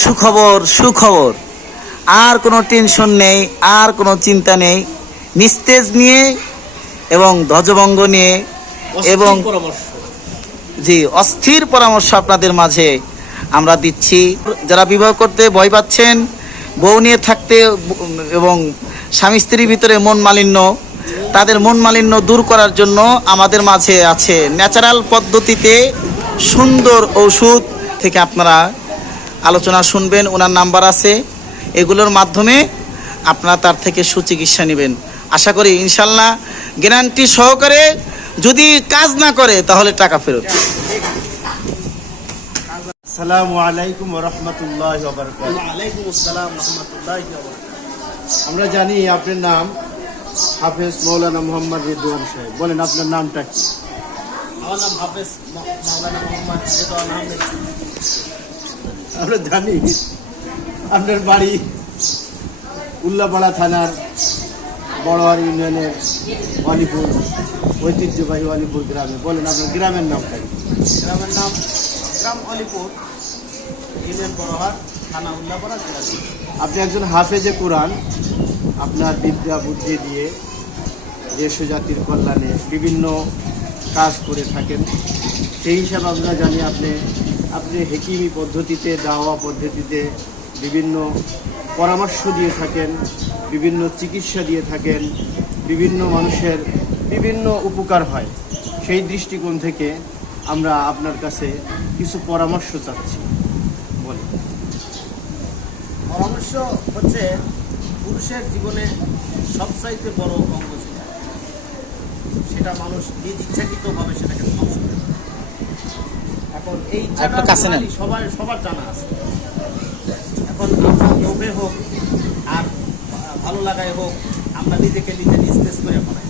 সুখবর সুখবর, আর কোনো টেনশন নেই, আর কোনো চিন্তা নেই। নিস্তেজ নিয়ে এবং ধ্বজভঙ্গ নিয়ে এবং জি অস্থির পরামর্শ আপনাদের মাঝে আমরা দিচ্ছি। যারা বিবাহ করতে ভয় পাচ্ছেন, বউ নিয়ে থাকতে এবং স্বামী স্ত্রীর ভিতরে মন মালিন্য, তাদের মন মালিন্য দূর করার জন্য আমাদের মাঝে আছে ন্যাচারাল পদ্ধতিতে সুন্দর ঔষধ থেকে আপনারা আলোচনা শুনবেন। ওনার নাম্বার আছে, এগুলোর মাধ্যমে আপনারা তার থেকে সুচিকিৎসা নেবেন। আশা করি ইনশাল্লাহ গ্যারান্টি সহকারে। যদি কাজ না করে তাহলে টাকা ফেরত। আসসালামু আলাইকুম ওয়া রাহমাতুল্লাহি ওয়া বারাকাতুহু। ওয়া আলাইকুম আসসালাম ওয়া রাহমাতুল্লাহি ওয়া বারাকাতুহু। আমরা জানি আপনার নাম হাফেজ মাওলানা মোহাম্মদ রিদওয়ান সাহেব। বলেন আপনার নামটা কি? আমার নাম হাফেজ মাওলানা মোহাম্মদ রিদওয়ান আহমেদ। আমরা জানি আপনার বাড়ি উল্লাপাড়া থানার বড়োয়ার ইউনিয়নের ওয়ালিপুর, ঐতিহ্যবাহী ওয়ালিপুর গ্রামে। বলেন আপনার গ্রামের নামটা কি? গ্রামের নাম গ্রাম অলিপুর, ইউনিয়ন বড়হাট, থানা উল্লাপাড়া, জেলা। আপনি একজন হাফেজে কোরআন। আপনার বিদ্যা বুদ্ধি দিয়ে দেশ ও জাতির কল্যাণে বিভিন্ন কাজ করে থাকেন। সেই হিসাবে আমরা জানি আপনি হেকিমি পদ্ধতিতে, দাওয়া পদ্ধতিতে বিভিন্ন পরামর্শ দিয়ে থাকেন, বিভিন্ন চিকিৎসা দিয়ে থাকেন, বিভিন্ন মানুষের বিভিন্ন উপকার হয়। সেই দৃষ্টিকোণ থেকে আমরা আপনার কাছে কিছু পরামর্শ চাচ্ছি। বলেন। পরামর্শ হচ্ছে পুরুষের জীবনে সবচাইতে বড় অঙ্গ, সেটা মানুষ নিজ ইচ্ছাকৃতভাবে সেটাকে ধ্বংস করে। এখন এই সবার জানা আছে। এখন আমরা লোভে হোক আর ভালো লাগায় হোক, আমরা নিজেকে নিজে নিস্তেজ করে ফেলাই।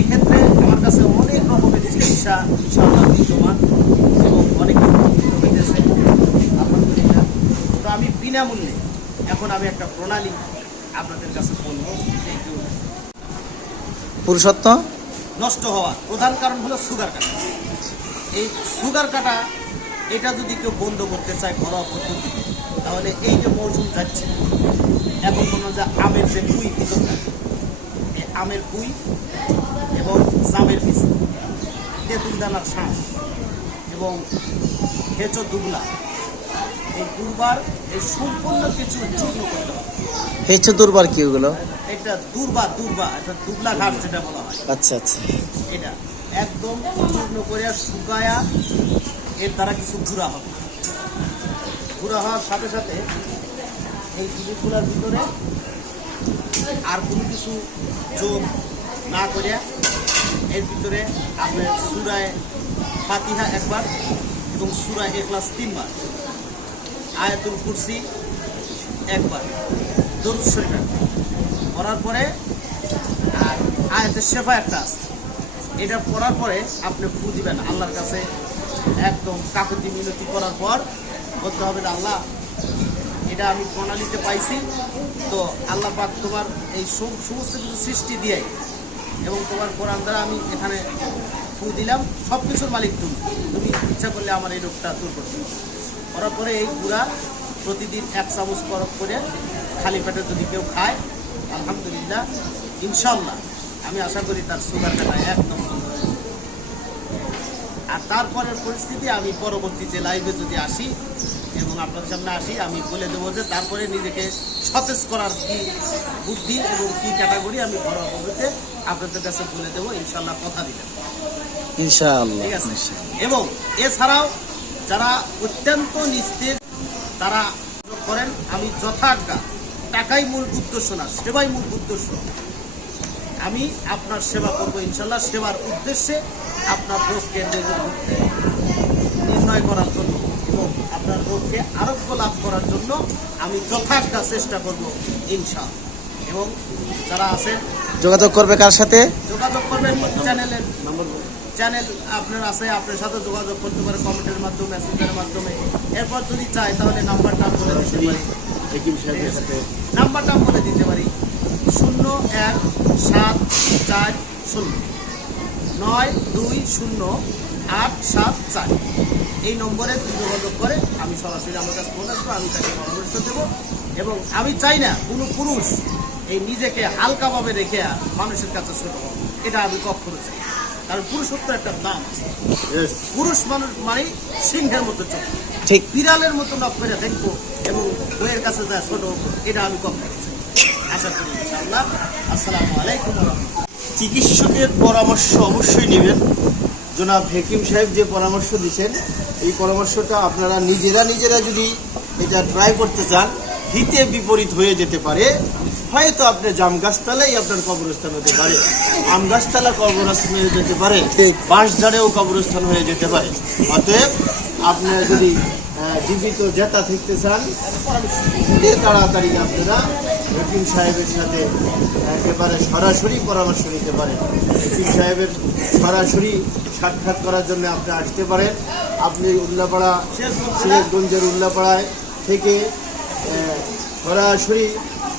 এক্ষেত্রে আমার কাছে অনেক রকমের চিকিৎসা ইনশাআল্লাহ বিদ্যমান এবং অনেকে উপকৃত হইতেছে আলহামদুলিল্লাহ। তো আমি বিনামূল্যে এখন আমি একটা প্রণালী আপনাদের কাছে বলবো। পুরুষত্ব নষ্ট হওয়ার প্রধান কারণ হলো সুগার কাটা। এই সুগার কাটা এটা যদি কেউ বন্ধ করতে চায় ঘরোয়া পদ্ধতিতে, তাহলে এই যে মৌসুম যাচ্ছে, এখন কোনো যে আমের যে কুই ভিতর থাকে, এই আমের কুই এবং জামের বিচি, তেঁতুল দানার শ্বাস এবং হেঁচো দুবলা, এই দুর্বার এই সম্পূর্ণ কিছু চূর্ণ করতে হবে। হেঁচো দুর্বার কি ওগুলো? এটা দুর্বা এটা দুবলা ঘাস যেটা বলা হয়। আচ্ছা আচ্ছা। এটা একদম চূর্ণ করে শুকায়া এর দ্বারা কিছু গুঁড়া হবে। গুঁড়া হওয়ার সাথে সাথে এই জিনিসগুলোর ভিতরে আর কোনো কিছু যোগ না করে এর ভিতরে আপনার সূরায়ে ফাতিহা একবার এবং সূরা ইখলাস 3 বার, আয়াতুল কুরসি একবার, দরুদ শরীফ একবার পড়ার পরে আর আয়াতে শেফা একটা আছে, এটা পড়ার পরে আপনি ফু দিবেন আল্লাহর কাছে। একদম কাকুতি মিনতি করার পর বলতে হবে, আল্লাহ এটা আমি প্রণালীতে পাইছি, তো আল্লাহ পাক তোমার এই সমস্ত কিছু সৃষ্টি দিয়ে এবং তোমার কোরআন দ্বারা আমি এখানে ফু দিলাম, সব কিছুর মালিক তুমি ইচ্ছা করলে আমার এই রোগটা দূর করতে। করার পরে এই গুঁড়া প্রতিদিন 1 চামচ করে খালি পেটে যদি কেউ খায়, আলহামদুলিল্লাহ ইনশাল্লাহ আমি আশা করি তার সুগার কাটা একদম বন্ধ হয়ে যাবে। আর তারপরের পরিস্থিতি আমি পরবর্তী যে লাইভে যদি আসি এবং আপনার সামনে আসি, আমি বলে দেবো যে তারপরে নিজেকে সতেজ করার কি বুদ্ধি এবং কি ক্যাটাগরি আমি ঘরোয়া পদ্ধতিতে আপনাদের কাছে বলে দেবো ইনশাল্লাহ, কথা দিলাম ইনশাআল্লাহ। ঠিক আছে। এবং এছাড়াও যারা অত্যন্ত নিস্তেজ তারা করেন, আমি যথাজ্ঞা, টাকাই মূল উদ্দেশ্য না, সেবাই মূল উদ্দেশ্য। আমি আপনার সেবা করবো ইনশাল্লাহ, সেবার উদ্দেশ্যে আপনার রোগকে নির্ণয় করার জন্য এবং আপনার রোগকে আরোগ্য লাভ করার জন্য আমি যথাজ্ঞা চেষ্টা করবো ইনশাআল্লাহ। এবং যারা আছেন যোগাযোগ করবে কার সাথে? যোগাযোগ করবেন চ্যানেল আপনার আছে, আপনার সাথে যোগাযোগ করতে পারে কমেন্টের মাধ্যমে, মেসেঞ্জারের মাধ্যমে। এরপর যদি চায় তাহলে নাম্বারটা বলে দিতে পারি, নাম্বারটা বলে দিতে পারি 01740 920 874। এই নম্বরে যোগাযোগ করে আমি সরাসরি আমার কাছে ফোন আসবো, আমি তাকে পরামর্শ দেবো। এবং আমি চাই না কোনো পুরুষ এই নিজেকে হালকাভাবে রেখে মানুষের কাছে ছোট হবে, এটা আমি কখনো চাই না। কারণ পুরুষত্ব একটা দাম আছে। Yes. পুরুষ মানুষ মানে সিংহের মতো চোখ, ঠিক। বিড়ালের মতো নখ করে দেখবো এবং বইয়ের কাছে যা ছোট হবো, এটা আমি কখনো চাই না। আশা করি ইনশাআল্লাহ। আসসালামু আলাইকুম ওয়া রাহমাতুল্লাহ। চিকিৎসকের পরামর্শ অবশ্যই নেবেন। জনাব হাকিম সাহেব যে পরামর্শ দিচ্ছেন, এই পরামর্শটা আপনারা নিজেরা যদি এটা ট্রাই করতে চান, হিতে বিপরীত হয়ে যেতে পারে। হয়তো আপনি জাম গাছতলাই আপনার কবরস্থান হতে পারে, আম গাছতলা কবরস্থান হয়ে যেতে পারে, ঠিক। বাঁশঝাড়েও কবরস্থান হয়ে যেতে পারে। অতএব আপনারা যদি জীবিত জেতা থাকতে চান, যে তাড়াতাড়ি আপনারা হাকিম সাহেবের সাথে একেবারে সরাসরি পরামর্শ নিতে পারেন। হাকিম সাহেবের সরাসরি সাক্ষাৎ করার জন্য আপনি আসতে পারেন। আপনি উল্লাপাড়া, সিরাজগঞ্জের উল্লাপাড়ায় থেকে সরাসরি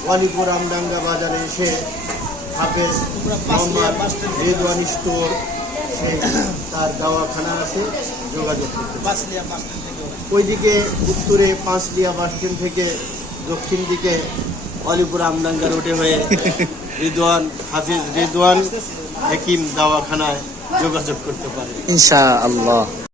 ওয়ালিপুর আমডাঙ্গা বাজারে এসে হাফেজ মোহাম্মদ রেদওয়ান স্টোর, সে তার দাওয়াখানা আছে, যোগাযোগ করতে পারেন। বাসলিয়া বাস স্ট্যান্ড থেকে ওইদিকে উত্তরে পাঁচলিয়া বাস স্ট্যান্ড থেকে দক্ষিণ দিকে অলিপুর আমডাঙ্গা রোডে হয়ে রিদওয়ান হাফিজ রিদওয়ান হাকিম দাওয়াখানায় যোগাযোগ করতে পারে। ইনশাআল্লাহ।